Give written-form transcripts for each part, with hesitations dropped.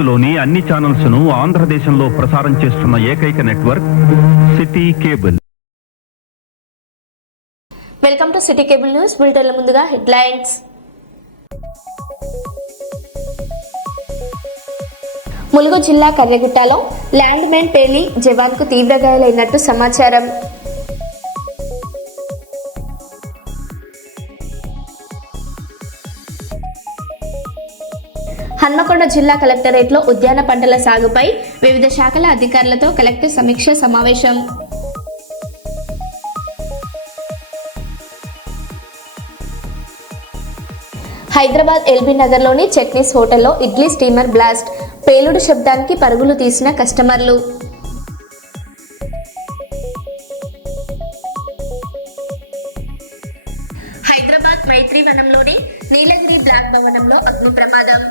భారత్లోని అన్ని ఛానల్స్ ను ఆంధ్రదేశంలో ప్రసారం చేస్తున్న ఏకైక network city cable. Welcome to city cable news. బులెటిన్ల ముందుగా హెడ్లైన్స్. ములుగు జిల్లా కర్రెగుట్టలో ల్యాండ్ మైన్ పేలి జవాన్కు తీవ్ర గాయాలైనట్టు సమాచారం. హన్మకొండ జిల్లా కలెక్టరేట్లో ఉద్యాన పంటల సాగుపై వివిధ శాఖల అధికారులతో కలెక్టర్ సమీక్ష సమావేశం. హైదరాబాద్ ఎల్బీ నగర్లోని చట్నీస్ హోటల్లో ఇడ్లీ స్టీమర్ బ్లాస్ట్, పేలుడు శబ్దానికి పరుగులు తీసిన కస్టమర్లు. హైదరాబాద్ మైత్రివనంలోని నీలగిరి బ్లాక్ భవనంలో అగ్ని ప్రమాదం.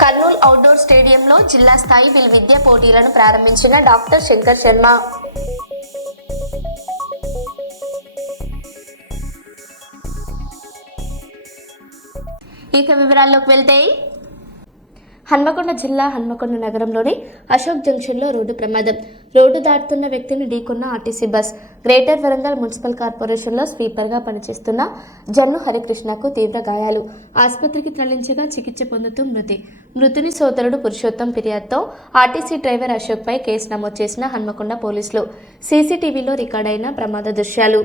కర్నూలు అవుట్డోర్ స్టేడియంలో జిల్లా స్థాయి విద్యా పోటీలను ప్రారంభించిన డాక్టర్ శంకర్ శర్మ. ఇక వివరాల్లోకి వెళ్తే, హన్మకొండ జిల్లా హన్మకొండ నగరంలోని అశోక్ జంక్షన్లో రోడ్డు ప్రమాదం. రోడ్డు దాటుతున్న వ్యక్తిని ఢీకొన్న RTC bus. Greater Warangal municipal కార్పొరేషన్లో స్వీపర్గా పనిచేస్తున్న జన్ను హరికృష్ణకు తీవ్ర గాయాలు. ఆసుపత్రికి తరలించగా చికిత్స పొందుతూ మృతుని సోదరుడు పురుషోత్తం ఫిర్యాదుతో ఆర్టీసీ డ్రైవర్ అశోక్పై కేసు నమోదు చేసిన హన్మకొండ పోలీసులు. సీసీటీవీలో రికార్డైన ప్రమాద దృశ్యాలు.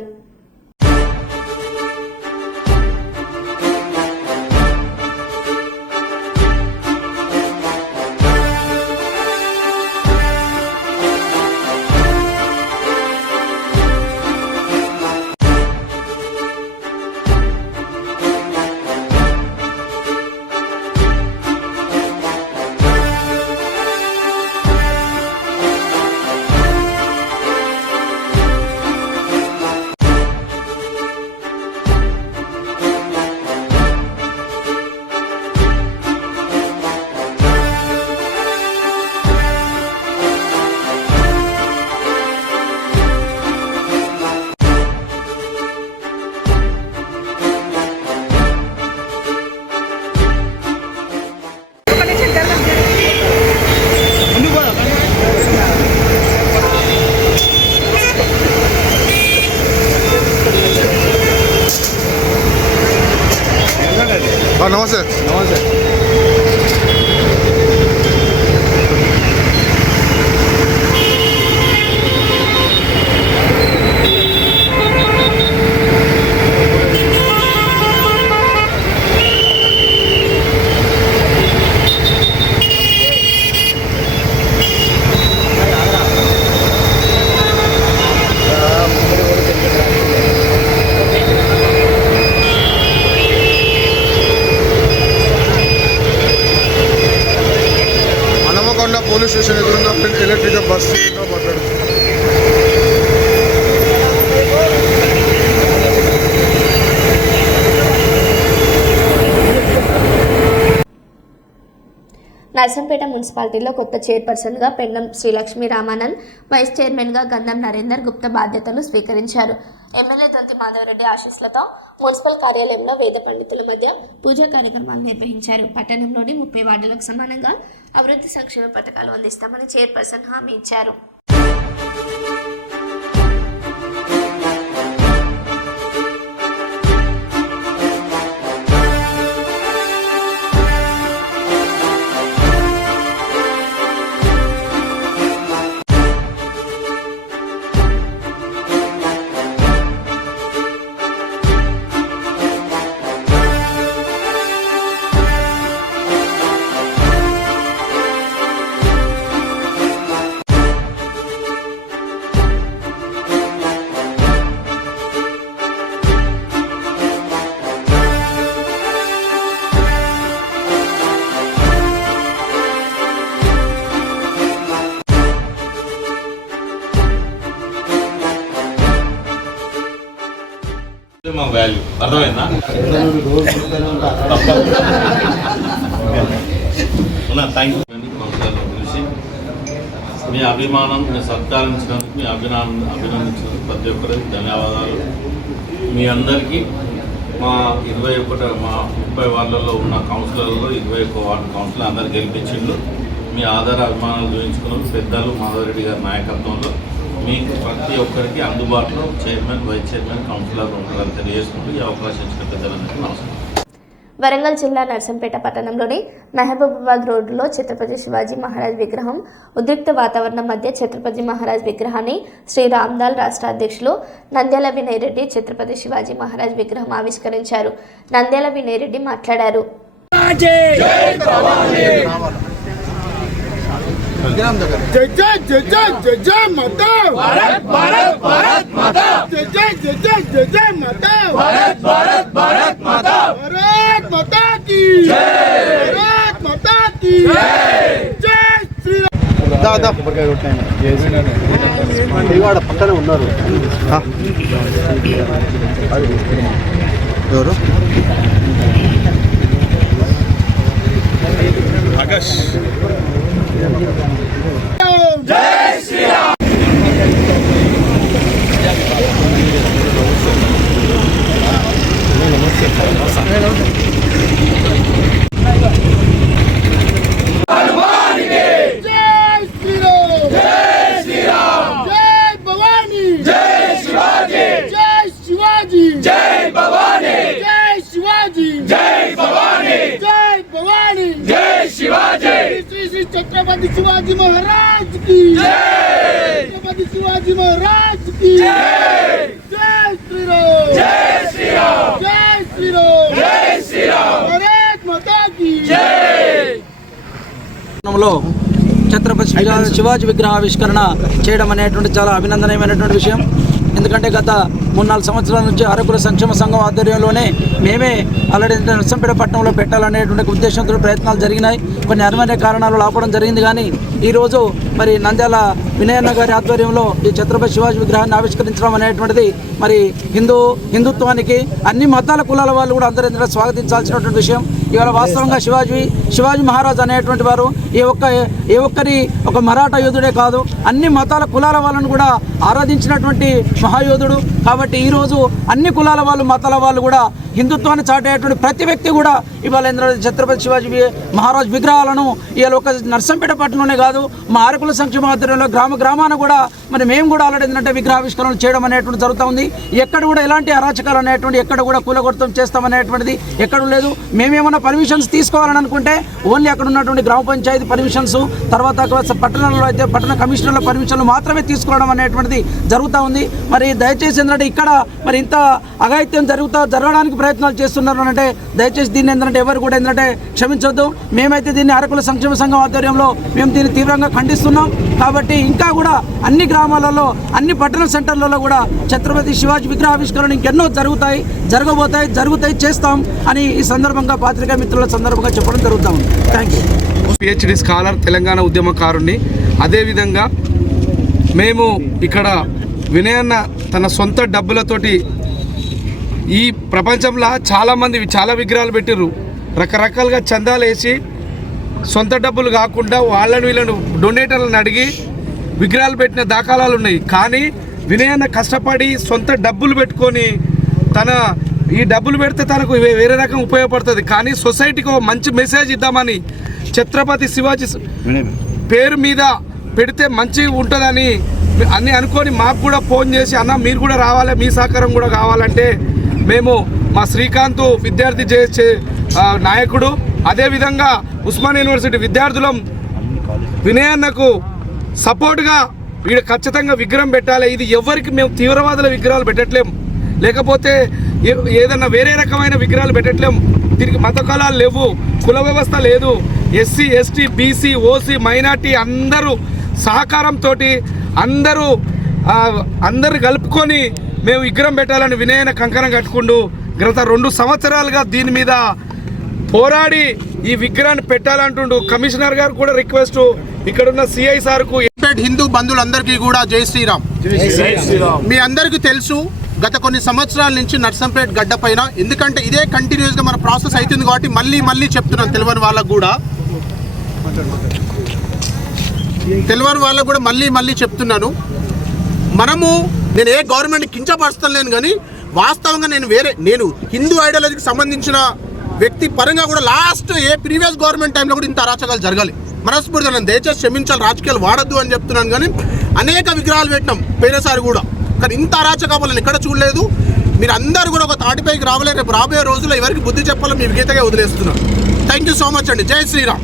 నమస్తే. పోలీస్ స్టేషన్ ఎదురుగా ఎలక్ట్రిక్ బస్ మాట్లాడు. నర్సంపేట మున్సిపాలిటీలో కొత్త చైర్పర్సన్గా పెండం శ్రీలక్ష్మి రామానంద్, వైస్ చైర్మన్గా గంధం నరేందర్ గుప్తా బాధ్యతలు స్వీకరించారు. ఎమ్మెల్యే దొంతి మాధవరెడ్డి ఆశీస్సులతో మున్సిపల్ కార్యాలయంలో వేద పండితుల మధ్య పూజా కార్యక్రమాలు నిర్వహించారు. పట్టణంలోని 30 వార్డులకు సమానంగా అభివృద్ధి సంక్షేమ పథకాలు అందిస్తామని చైర్పర్సన్ హామీ ఇచ్చారు. మా వాల్యూ అర్థమైందా? Thank you. మీ అభిమానం, మీ సత్కారించినందుకు మీ అభినందించిన ప్రతి ఒక్కరికి ధన్యవాదాలు. మీ అందరికీ మా 30 వార్డులలో ఉన్న కౌన్సిలర్లో 21 వార్డు కౌన్సిలర్ అందరు గెలిపించిండ్రు. మీ ఆధార అభిమానాలు చూపించుకున్న పెద్దలు మాధవరెడ్డి గారి నాయకత్వంలో మీకు ప్రతి ఒక్కరికి అందుబాటులో చైర్మన్, వైస్ చైర్మన్, కౌన్సిలర్ ఉంటారని తెలియజేసుకుంటూ ఈ అవకాశం ఇచ్చిన పెద్దలందరికీ నమస్కారం. వరంగల్ జిల్లా నర్సంపేట పట్టణంలోని మహబూబాబాద్ రోడ్డులో ఛత్రపతి శివాజీ మహారాజ్ విగ్రహం ఉద్రిక్త వాతావరణం మధ్య ఛత్రపతి మహారాజ్ విగ్రహాన్ని శ్రీ రామ్దాల్ రాష్ట్ర అధ్యక్షులు నంద్యాల వినయ్ రెడ్డి ఛత్రపతి శివాజీ మహారాజ్ విగ్రహం ఆవిష్కరించారు. నంద్యాల వినయ్ రెడ్డి మాట్లాడారు. जय जय जय जय जय जय माता भारत भारत भारत माता जय जय जय जय जय जय माता भारत भारत भारत माता भारत माता की जय भारत माता की जय जय श्री राम దాదా కొబ్బరికాయ కొట్టాను ఇవాడ పక్కనే ఉన్నారు ఎవరు ఆకాష్ जय श्री राम हनुमान के जय श्री राम जय श्री राम जय भवानी जय शिवाजी जय शिवाजी जय भवानी जय शिवाजी जय भवानी जय भवानी जय शिवाजी श्री श्री छत्रपति शिवाजी महाराज की जय छत्रपति शिवाजी महाराज की जय जय श्री राम जय श्री राम जय श्री राम जय श्री राम भारत माता की जय ఛత్రపతి శివాజీ విగ్రహావిష్కరణ చేయడం అనేటువంటి చాలా అభినందనీయమైనటువంటి విషయం. ఎందుకంటే గత 3-4 సంవత్సరాల నుంచి అరకుల సంక్షేమ సంఘం ఆధ్వర్యంలోనే మేమే ఆల్రెడీ నర్సంపేట పట్టణంలో పెట్టాలనేటువంటి ఉద్దేశంతో ప్రయత్నాలు జరిగినాయి. కొన్ని అనుమాన కారణాలు ఆపడం జరిగింది. కానీ ఈరోజు మరి నంద్యాల వినయన్న గారి ఆధ్వర్యంలో ఈ ఛత్రపతి శివాజీ విగ్రహాన్ని ఆవిష్కరించడం అనేటువంటిది మరి హిందుత్వానికి అన్ని మతాల కులాల వాళ్ళు కూడా అందరూ స్వాగతించాల్సినటువంటి విషయం. ఇవాళ వాస్తవంగా శివాజీ మహారాజ్ అనేటువంటి వారు ఏ ఒక్కరి ఒక మరాఠా యోధుడే కాదు, అన్ని మతాల కులాల వాళ్ళను కూడా ఆరాధించినటువంటి మహాయోధుడు. కాబట్టి ఈరోజు అన్ని కులాల వాళ్ళు, మతాల వాళ్ళు కూడా హిందుత్వాన్ని చాటేటువంటి ప్రతి వ్యక్తి కూడా ఇవాళ ఛత్రపతి శివాజీ మహారాజ్ విగ్రహాలను ఇవాళ ఒక నర్సంపేట పట్టణంలోనే కాదు, మా ఆరకుల సంక్షేమ ఆధ్వర్యంలో గ్రామాన కూడా మరి మేము కూడా ఆల్రెడీ ఏంటంటే విగ్రహావిష్కరణలు చేయడం అనేటువంటి జరుగుతూ ఉంది. ఎక్కడ కూడా ఎలాంటి అరాచకాలు అనేటువంటి ఎక్కడ కూడా కూలగొడతం చేస్తామనేటువంటిది ఎక్కడ లేదు. మేమేమన్నా పర్మిషన్స్ తీసుకోవాలని అనుకుంటే ఓన్లీ అక్కడ ఉన్నటువంటి గ్రామ పంచాయతీ పర్మిషన్స్, తర్వాత పట్టణంలో అయితే పట్టణ కమిషనర్ల పర్మిషన్లు మాత్రమే తీసుకోవడం అనేటువంటిది జరుగుతూ ఉంది. మరి దయచేసి ఏంటంటే ఇక్కడ మరి ఇంత అఘాయిత్యం జరగడానికి ప్రయత్నాలు చేస్తున్నారు అంటే దయచేసి దీన్ని ఏంటంటే ఎవరు కూడా ఏంటంటే క్షమించొద్దు. మేమైతే దీన్ని అరకుల సంక్షేమ సంఘం ఆధ్వర్యంలో మేము దీన్ని తీవ్రంగా ఖండిస్తున్నాం. కాబట్టి ఇంకా కూడా అన్ని గ్రామాలలో, అన్ని పట్టణ సెంటర్లలో కూడా ఛత్రపతి శివాజీ విగ్రహావిష్కరణ ఇంకెన్నో జరుగుతాయి చేస్తాం అని ఈ సందర్భంగా పాత్రికా మిత్రుల సందర్భంగా చెప్పడం జరుగుతాం. Thank you. PhD scholar, Telangana ఉద్యమకారుణ్ణి. అదేవిధంగా మేము ఇక్కడ వినయన్న తన సొంత డబ్బులతోటి ఈ ప్రపంచంలో చాలామంది చాలా విగ్రహాలు పెట్టిర్రు, రకరకాలుగా చందాలు వేసి సొంత డబ్బులు కాకుండా వీళ్ళను డొనేటర్లను అడిగి విగ్రహాలు పెట్టిన దాఖలాలు ఉన్నాయి. కానీ వినయన్న కష్టపడి సొంత డబ్బులు పెట్టుకొని ఈ డబ్బులు పెడితే తనకు వేరే రకం ఉపయోగపడుతుంది. కానీ సొసైటీకి ఒక మంచి మెసేజ్ ఇద్దామని ఛత్రపతి శివాజీ పేరు మీద పెడితే మంచిగా ఉంటుందని అన్నీ అనుకొని మాకు కూడా ఫోన్ చేసి, అన్న మీరు కూడా రావాలి, మీ సహకారం కూడా కావాలంటే మేము మా శ్రీకాంత్ విద్యార్థి నాయకుడు, అదేవిధంగా ఉస్మాన్ యూనివర్సిటీ విద్యార్థులం వినయన్నకు సపోర్ట్గా వీడు ఖచ్చితంగా విగ్రహం పెట్టాలి. ఇది ఎవరికి మేము తీవ్రవాదుల విగ్రహాలు పెట్టట్లేము, లేకపోతే ఏదన్నా వేరే రకమైన విగ్రహాలు పెట్టట్లేము. దీనికి మత కులాలు లేవు, కుల వ్యవస్థ లేదు. SC, ST, BC, OC, minority అందరూ సహకారంతో అందరు కలుపుకొని మేము విగ్రహం పెట్టాలని వినయన కంకణం కట్టుకుంటూ గత 2 సంవత్సరాలుగా దీని మీద పోరాడి ఈ విగ్రహాన్ని పెట్టాలంటుండు. కమిషనర్ గారు కూడా రిక్వెస్ట్, ఇక్కడున్న సిఐ సార్కు. హిందూ బంధువులందరికీ కూడా జై శ్రీరామ్. మీ అందరికీ తెలుసు, గత కొన్ని సంవత్సరాల నుంచి నర్సంపేట గడ్డ పైన, ఎందుకంటే ఇదే కంటిన్యూస్గా మన ప్రాసెస్ అవుతుంది కాబట్టి మళ్ళీ చెప్తున్నాను తెలియని వాళ్ళకు కూడా మళ్ళీ చెప్తున్నాను. నేను ఏ గవర్నమెంట్ కించపరుస్తాను లేను, కానీ వాస్తవంగా నేను హిందూ ఐడియాలజీకి సంబంధించిన వ్యక్తి పరంగా కూడా లాస్ట్ ప్రీవియస్ గవర్నమెంట్ టైంలో కూడా ఇంత అరాచకాలు జరగాలి. మనస్ఫూర్తిగా నేను దయచేసి క్షమించాలి, రాజకీయాలు వాడద్దు అని చెప్తున్నాను. కానీ అనేక విగ్రహాలు పెట్టినాం పోయినసారి కూడా, కానీ ఇంత అరాచకాలను ఎక్కడ చూడలేదు. మీరు అందరూ కూడా ఒక తాటిపైకి రావాలి. రేపు రాబోయే రోజుల్లో ఎవరికి బుద్ధి చెప్పాలో మీ గీతగా వదిలేస్తున్నాను. థ్యాంక్ యూ సో మచ్ అండి. జై శ్రీరామ్.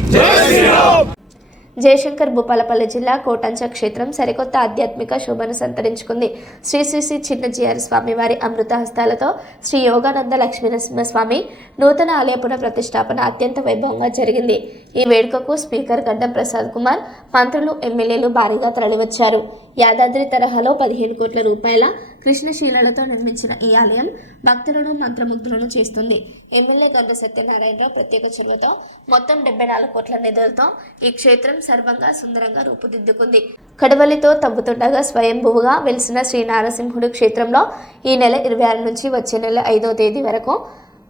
జయశంకర్ భూపాలపల్లి జిల్లా కోటంచ క్షేత్రం సరికొత్త ఆధ్యాత్మిక శోభను సంతరించుకుంది. శ్రీ శ్రీ శ్రీ చిన్నజీఆర్ స్వామి వారి అమృత హస్తాలతో శ్రీ యోగానంద లక్ష్మీనరసింహస్వామి నూతన ఆలయ పునఃప్రతిష్టాపన అత్యంత వైభవంగా జరిగింది. ఈ వేడుకకు స్పీకర్ గడ్డం ప్రసాద్ కుమార్, మంత్రులు, ఎమ్మెల్యేలు భారీగా తరలివచ్చారు. యాదాద్రి తరహాలో 15 కోట్ల రూపాయల కృష్ణశీలలతో నిర్మించిన ఈ ఆలయం భక్తులను మంత్రముగ్ధులను చేస్తుంది. ఎమ్మెల్యే గొండ సత్యనారాయణరావు ప్రత్యేక చొరవతో మొత్తం 74 కోట్ల నిధులతో ఈ క్షేత్రం సర్వంగా సుందరంగా రూపుదిద్దుకుంది. కడవలితో తవ్వుతుండగా స్వయంభువుగా వెలిసిన శ్రీ నారసింహుడు క్షేత్రంలో ఈ నెల 26 నుంచి వచ్చే నెల 5వ తేదీ వరకు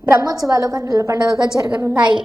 బ్రహ్మోత్సవాలు కన్నుల పండుగగా జరగనున్నాయి.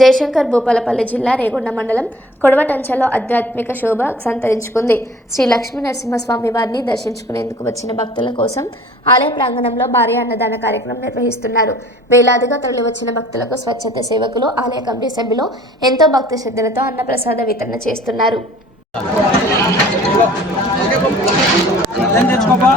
జయశంకర్ భూపాలపల్లి జిల్లా రేగొండ మండలం కొడవటంచలో ఆధ్యాత్మిక శోభ సంతరించుకుంది. శ్రీ లక్ష్మీ నరసింహస్వామి వారిని దర్శించుకునేందుకు వచ్చిన భక్తుల కోసం ఆలయ ప్రాంగణంలో భారీ అన్నదాన కార్యక్రమం నిర్వహిస్తున్నారు. వేలాదిగా తరలివచ్చిన భక్తులకు స్వచ్ఛత సేవకులు, ఆలయ కమిటీ సభ్యులు ఎంతో భక్తి శ్రద్ధలతో అన్నప్రసాద వితరణ చేస్తున్నారు. తెచ్చుకోపా.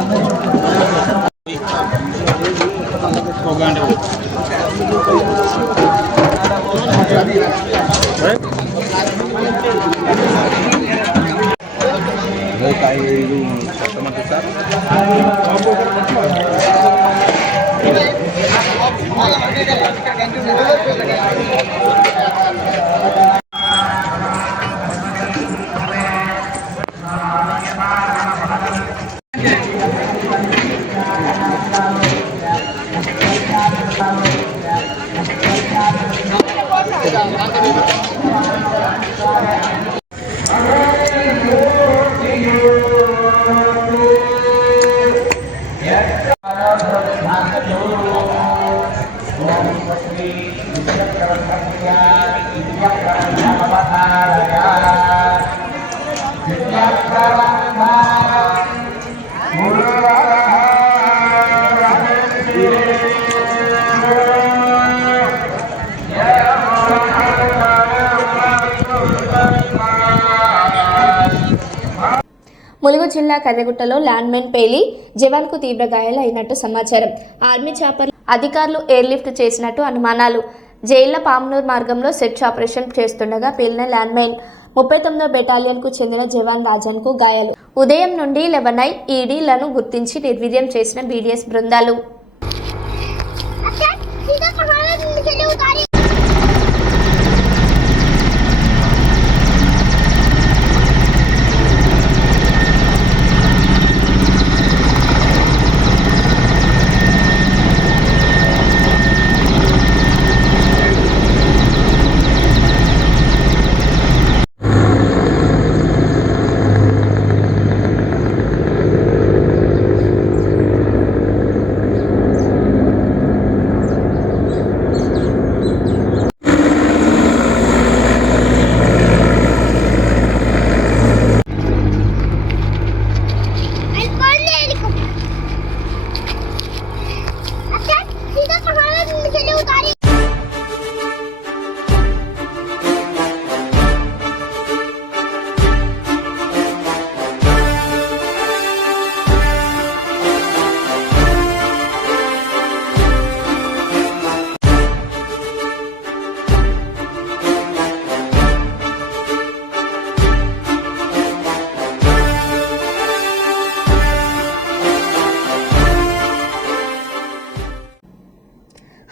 ములుగు జిల్లా కర్రగుట్టలో ల్యాండ్మైన్ పేలి జవాన్కు తీవ్ర గాయాలు అయినట్టు సమాచారం. ఆర్మీ చాపర్ అధికారులు ఎయిర్లిఫ్ట్ చేసినట్టు అనుమానాలు. జైళ్ల పామునూరు మార్గంలో సెర్చ్ ఆపరేషన్ చేస్తుండగా పేలిన ల్యాండ్మైన్ 39వ బెటాలియన్కు చెందిన జవాన్ రాజన్కు గాయాలు. ఉదయం నుండి 11 ఈడీలను గుర్తించి నిర్వీర్యం చేసిన బీడీఎస్ బృందాలు.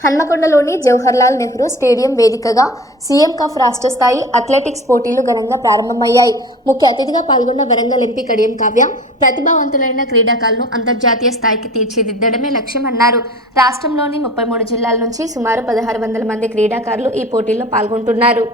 హన్మకొండలోని జవహర్లాల్ నెహ్రూ స్టేడియం వేదికగా సీఎం కప్ రాష్ట్ర స్థాయి అథ్లెటిక్స్ పోటీలు ఘనంగా ప్రారంభమయ్యాయి. ముఖ్య అతిథిగా పాల్గొన్న వరంగల్ ఎంపీ కడియం కావ్య ప్రతిభావంతులైన క్రీడాకారులను అంతర్జాతీయ స్థాయికి తీర్చిదిద్దడమే లక్ష్యమన్నారు. రాష్ట్రంలోని 33 జిల్లాల నుంచి సుమారు 1600 మంది క్రీడాకారులు ఈ పోటీల్లో పాల్గొంటున్నారు.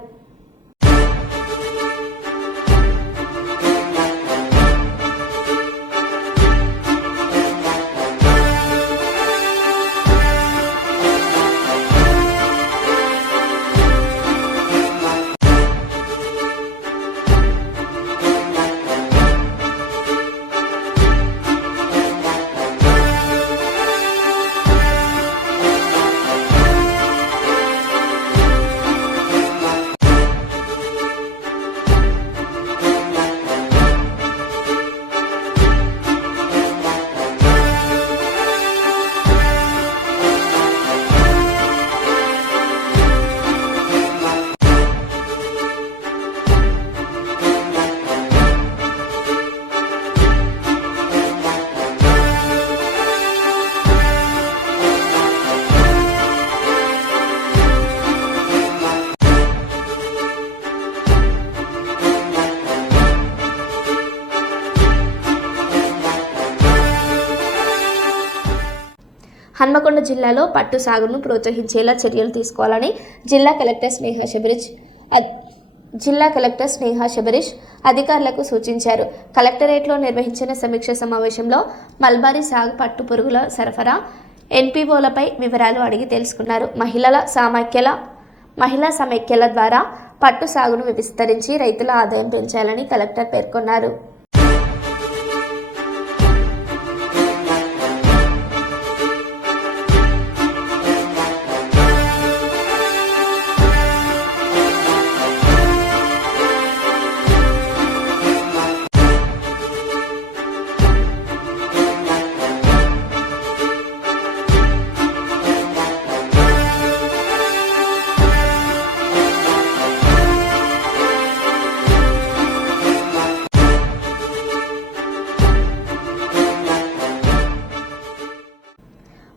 హన్మకొండ జిల్లాలో పట్టు సాగును ప్రోత్సహించేలా చర్యలు తీసుకోవాలని జిల్లా కలెక్టర్ స్నేహ శబరీష్ అధికారులకు సూచించారు. కలెక్టరేట్లో నిర్వహించిన సమీక్ష సమావేశంలో మల్బారీ సాగు పట్టు పురుగుల సరఫరా ఎన్పీఓలపై వివరాలు అడిగి తెలుసుకున్నారు. మహిళా సమైక్యల ద్వారా పట్టు సాగును విస్తరించి రైతుల ఆదాయం పెంచాలని కలెక్టర్ పేర్కొన్నారు.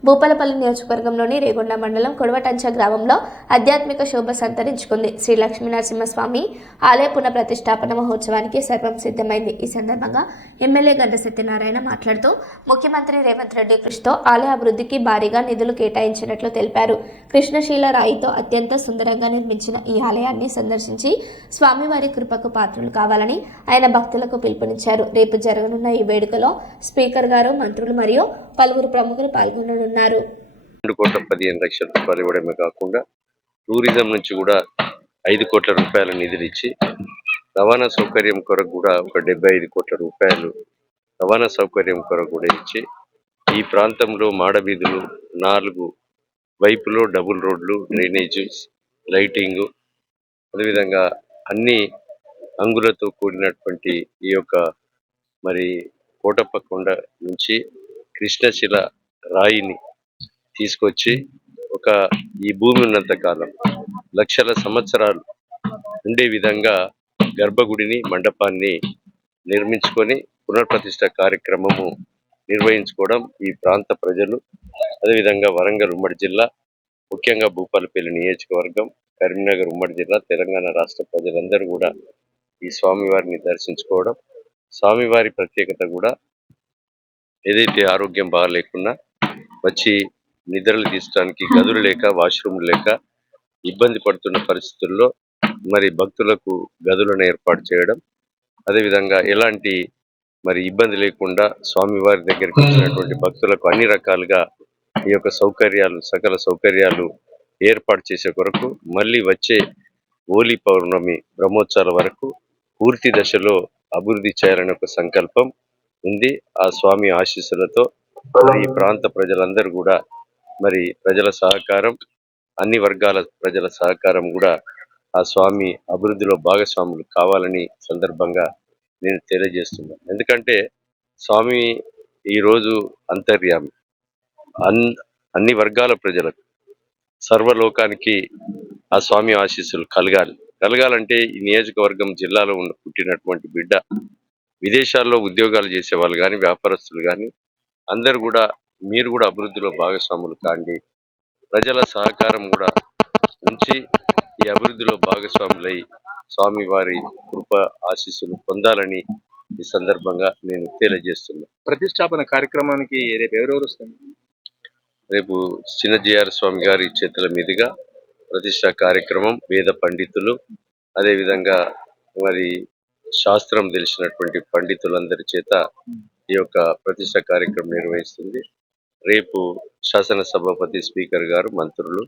భూపాలపల్లి నియోజకవర్గంలోని రేగొండ మండలం కొడవటంచ గ్రామంలో ఆధ్యాత్మిక శోభ సంతరించుకుంది. శ్రీ లక్ష్మీ నరసింహస్వామి ఆలయ పునఃప్రతిష్టాపన మహోత్సవానికి సర్వం సిద్ధమైంది. ఈ సందర్భంగా ఎమ్మెల్యే గడ్డ సత్యనారాయణ మాట్లాడుతూ ముఖ్యమంత్రి రేవంత్ రెడ్డి కృషితో ఆలయ అభివృద్ధికి భారీగా నిధులు కేటాయించినట్లు తెలిపారు. కృష్ణశీల రాయితో అత్యంత సుందరంగా నిర్మించిన ఈ ఆలయాన్ని సందర్శించి స్వామివారి కృపకు పాత్రలు కావాలని ఆయన భక్తులకు పిలుపునిచ్చారు. రేపు జరగనున్న ఈ వేడుకలో స్పీకర్ గారు, మంత్రులు మరియు పలువురు ప్రముఖులు పాల్గొననున్నారు. 2,15 లక్షల రూపాయలు ఇవ్వడమే కాకుండా టూరిజం నుంచి కూడా 5 కోట్ల రూపాయల నిధులు ఇచ్చి రవాణా సౌకర్యం కొరకు కూడా ఒక 75 కోట్ల రూపాయలు రవాణా సౌకర్యం కొరకు కూడా ఇచ్చి ఈ ప్రాంతంలో మాడవీధులు 4 వైపులో డబుల్ రోడ్లు, డ్రైనేజ్, లైటింగు, అదేవిధంగా అన్ని అంగులతో కూడినటువంటి ఈ యొక్క మరి కోటప్పకొండ నుంచి కృష్ణశిల రాయిని తీసుకొచ్చి ఈ భూమి ఉన్నంత కాలం లక్షల సంవత్సరాలు ఉండే విధంగా గర్భగుడిని, మండపాన్ని నిర్మించుకొని పునర్ప్రతిష్ఠ కార్యక్రమము నిర్వహించుకోవడం ఈ ప్రాంత ప్రజలు, అదేవిధంగా వరంగల్ ఉమ్మడి జిల్లా, ముఖ్యంగా భూపాలపల్లి నియోజకవర్గం, కరీంనగర్ ఉమ్మడి జిల్లా, తెలంగాణ రాష్ట్ర ప్రజలందరూ కూడా ఈ స్వామివారిని దర్శించుకోవడం. స్వామివారి ప్రత్యేకత కూడా ఏదైతే ఆరోగ్యం బాగాలేకున్నా వచ్చి నిద్రలు తీసుకోవడానికి గదులు లేక, వాష్రూమ్ లేక ఇబ్బంది పడుతున్న పరిస్థితుల్లో మరి భక్తులకు గదులను ఏర్పాటు చేయడం, అదేవిధంగా ఎలాంటి మరి ఇబ్బంది లేకుండా స్వామివారి దగ్గరికి వచ్చినటువంటి భక్తులకు అన్ని రకాలుగా ఈ యొక్క సౌకర్యాలు, సకల సౌకర్యాలు ఏర్పాటు చేసే కొరకు మళ్ళీ వచ్చే హోలీ పౌర్ణమి బ్రహ్మోత్సవాల వరకు పూర్తి దశలో అభివృద్ధి చేయాలనే ఒక సంకల్పం ఉంది. ఆ స్వామి ఆశీస్సులతో ఈ ప్రాంత ప్రజలందరూ కూడా మరి ప్రజల సహకారం, అన్ని వర్గాల ప్రజల సహకారం కూడా ఆ స్వామి అభివృద్ధిలో భాగస్వాములు కావాలని సందర్భంగా నేను తెలియజేస్తున్నాను. ఎందుకంటే స్వామి ఈరోజు అంతర్యామి, అన్ని వర్గాల ప్రజలకు, సర్వలోకానికి ఆ స్వామి ఆశీస్సులు కలగాలంటే ఈ నియోజకవర్గం జిల్లాలో పుట్టినటువంటి బిడ్డ విదేశాల్లో ఉద్యోగాలు చేసే వాళ్ళు కానీ, వ్యాపారస్తులు కానీ అందరూ కూడా మీరు కూడా అభివృద్ధిలో భాగస్వాములు కాండి, ప్రజల సహకారం కూడా ఉంచి ఈ అభివృద్ధిలో భాగస్వాములై స్వామివారి కృప ఆశీస్సులు పొందాలని ఈ సందర్భంగా నేను తెలియజేస్తున్నాను. ప్రతిష్టాపన కార్యక్రమానికి రేపు ఎవరెవరు వస్తారు? రేపు చిన్నజీఆర్ స్వామి గారి చేతుల మీదుగా ప్రతిష్టా కార్యక్రమం, వేద పండితులు, అదేవిధంగా మరి శాస్త్రం తెలిసినటువంటి పండితులందరి చేత ఈ యొక్క ప్రతిష్ట కార్యక్రమం నిర్వహిస్తుంది. రేపు శాసనసభాపతి, స్పీకర్ గారు, మంత్రులు,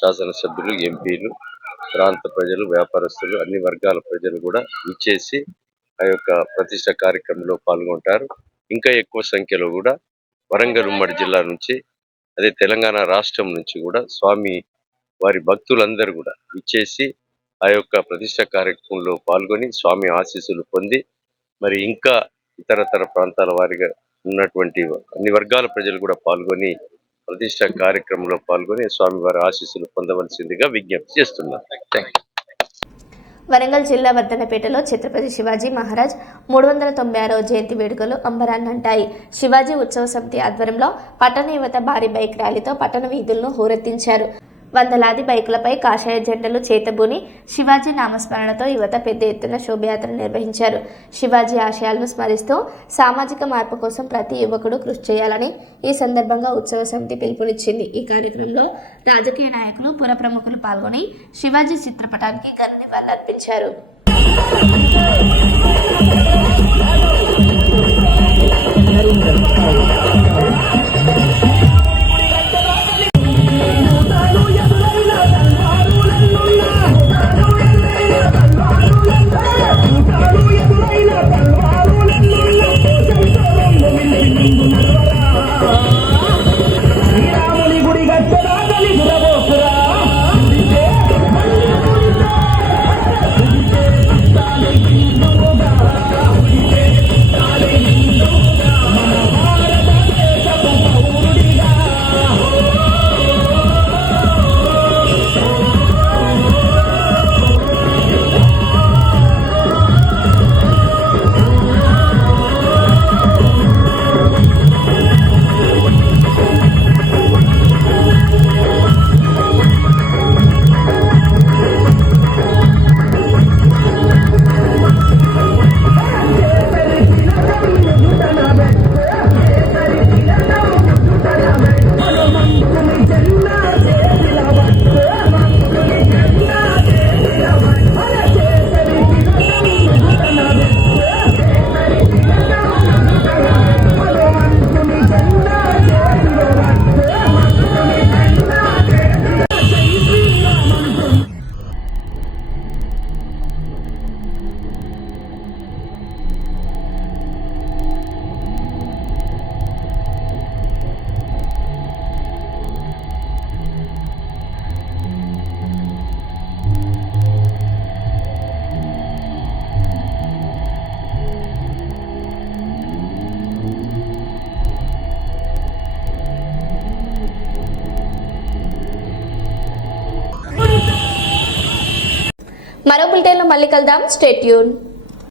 శాసనసభ్యులు, ఎంపీలు, ప్రాంత ప్రజలు, వ్యాపారస్తులు, అన్ని వర్గాల ప్రజలు కూడా ఇచ్చేసి ఆ యొక్క ప్రతిష్ట కార్యక్రమంలో పాల్గొంటారు. ఇంకా ఎక్కువ సంఖ్యలో కూడా వరంగల్ ఉమ్మడి జిల్లా నుంచి, అదే తెలంగాణ రాష్ట్రం నుంచి కూడా స్వామి వారి భక్తులందరూ కూడా ఇచ్చేసి ఆ యొక్క ప్రతిష్ట కార్యక్రమంలో పాల్గొని స్వామి ఆశీస్సులు పొంది మరి ఇంకా ఇతరతర ప్రాంతాల వారిగా ఉన్నటువంటి అన్ని వర్గాల ప్రజలు కూడా పాల్గొని ప్రతిష్ట కార్యక్రమంలో పాల్గొని స్వామివారి ఆశీస్సులు పొందవలసిందిగా విజ్ఞప్తి చేస్తున్నాను. వరంగల్ జిల్లా వర్ధనపేటలో ఛత్రపతి శివాజీ మహారాజ్ 396వ జయంతి వేడుకలు అంబరాన్నంటాయి. శివాజీ ఉత్సవ సమితి ఆధ్వర్యంలో పట్టణ యువత భారీ బైక్ ర్యాలీతో పట్టణ వీధులను హోరెత్తించారు. వందలాది బైకులపై కాషాయ జెండలు చేతబూని శివాజీ నామస్మరణతో యువత పెద్ద ఎత్తున శోభయాత్ర నిర్వహించారు. శివాజీ ఆశయాలను స్మరిస్తూ సామాజిక మార్పు కోసం ప్రతి యువకుడు కృషి చేయాలని ఈ సందర్భంగా ఉత్సవ సమితి పిలుపునిచ్చింది. ఈ కార్యక్రమంలో రాజకీయ నాయకులు, పుర ప్రముఖులు పాల్గొని శివాజీ చిత్రపటానికి ఘన నివాళులర్పించారు. మరో బులెటిన్లో మళ్ళీ కలుద్దాం. Stay tune.